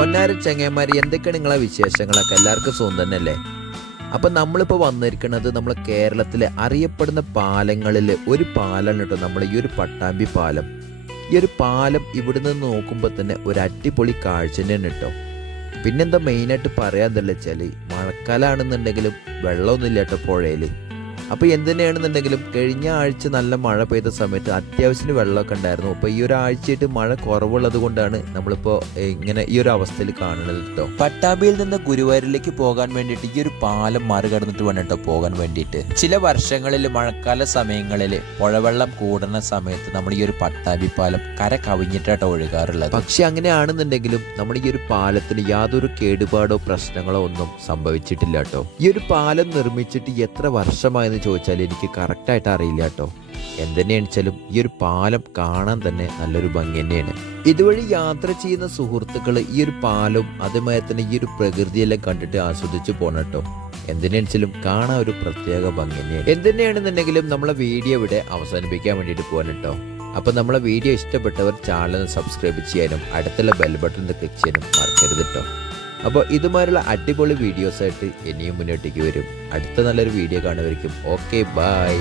പൊന്നാര ചങ്ങന്മാർ എന്തൊക്കെയാണ് നിങ്ങളെ വിശേഷങ്ങളൊക്കെ? എല്ലാവർക്കും സുഖം തന്നെയല്ലേ? അപ്പൊ നമ്മളിപ്പോ വന്നിരിക്കുന്നത് നമ്മളെ കേരളത്തിലെ അറിയപ്പെടുന്ന പാലങ്ങളിൽ ഒരു പാലമാണ് കേട്ടോ നമ്മൾ ഈ ഒരു പട്ടാമ്പി പാലം. ഈ ഒരു പാലം ഇവിടെ നിന്ന് നോക്കുമ്പോൾ തന്നെ ഒരു അടിപൊളി കാഴ്ച തന്നെയാണ് കേട്ടോ. പിന്നെന്താ മെയിനായിട്ട് പറയാന്തല്ല വെച്ചാൽ മഴക്കാലമാണെന്നുണ്ടെങ്കിലും വെള്ളമൊന്നുമില്ല കേട്ടോ പുഴയിൽ അപ്പോൾ എന്തുതന്നെയാണെന്നുണ്ടെങ്കിലും കഴിഞ്ഞ ആഴ്ച നല്ല മഴ പെയ്ത സമയത്ത് അത്യാവശ്യത്തിന് വെള്ളമൊക്കെ ഉണ്ടായിരുന്നു. അപ്പോൾ ഈ ഒരു ആഴ്ചയായിട്ട് മഴ കുറവുള്ളത് കൊണ്ടാണ് നമ്മളിപ്പോൾ ഇങ്ങനെ ഈ ഒരു അവസ്ഥയിൽ കാണുന്നത് കേട്ടോ പട്ടാമ്പിയിൽ നിന്ന് ഗുരുവായൂരിലേക്ക് പോകാൻ വേണ്ടിയിട്ട് ഈ ഒരു പാലം മറികടന്നിട്ട് വേണം കേട്ടോ പോകാൻ വേണ്ടിയിട്ട്. ചില വർഷങ്ങളിൽ മഴക്കാല സമയങ്ങളിൽ പുഴവെള്ളം കൂടുന്ന സമയത്ത് നമ്മൾ ഈ ഒരു പട്ടാമ്പി പാലം കര കവിഞ്ഞിട്ടാട്ടോ ഒഴുകാറുള്ളത്. പക്ഷെ അങ്ങനെയാണെന്നുണ്ടെങ്കിലും നമ്മൾ ഈ ഒരു പാലത്തിന് യാതൊരു കേടുപാടോ പ്രശ്നങ്ങളോ ഒന്നും സംഭവിച്ചിട്ടില്ല കേട്ടോ ഈ ഒരു പാലം നിർമ്മിച്ചിട്ട് എത്ര വർഷമായെന്ന് ചോദിച്ചാൽ എനിക്ക് കറക്റ്റായിട്ട് അറിയില്ല കേട്ടോ. എന്തെന്നെയാണ് വെച്ചാലും ഈ ഒരു പാലം കാണാൻ തന്നെ നല്ലൊരു ഭംഗി തന്നെയാണ്. ഇതുവഴി യാത്ര ചെയ്യുന്ന സുഹൃത്തുക്കൾ ഈ ഒരു പാലം അതുമായി തന്നെ ഈ ഒരു പ്രകൃതിയെല്ലാം കണ്ടിട്ട് ആസ്വദിച്ച് പോകണം കേട്ടോ. എന്തിനാണെങ്കിലും കാണാൻ ഒരു പ്രത്യേക ഭംഗി തന്നെയാണ്. എന്തിനാണെന്നുണ്ടെങ്കിലും നമ്മളെ വീഡിയോ ഇവിടെ അവസാനിപ്പിക്കാൻ വേണ്ടിയിട്ട് പോകാൻ കേട്ടോ. അപ്പോൾ നമ്മളെ വീഡിയോ ഇഷ്ടപ്പെട്ടവർ ചാനൽ സബ്സ്ക്രൈബ് ചെയ്യാനും അടുത്തുള്ള ബെൽ ബട്ടൺ ക്ലിക്ക് ചെയ്യാനും മറക്കരുത് കേട്ടോ. അപ്പോൾ ഇതുമാതിരിയുള്ള അടിപൊളി വീഡിയോസായിട്ട് ഇനിയും മുന്നോട്ടേക്ക് വരും. അടുത്ത നല്ലൊരു വീഡിയോ കാണുമായിരിക്കും ഓക്കെ ബൈ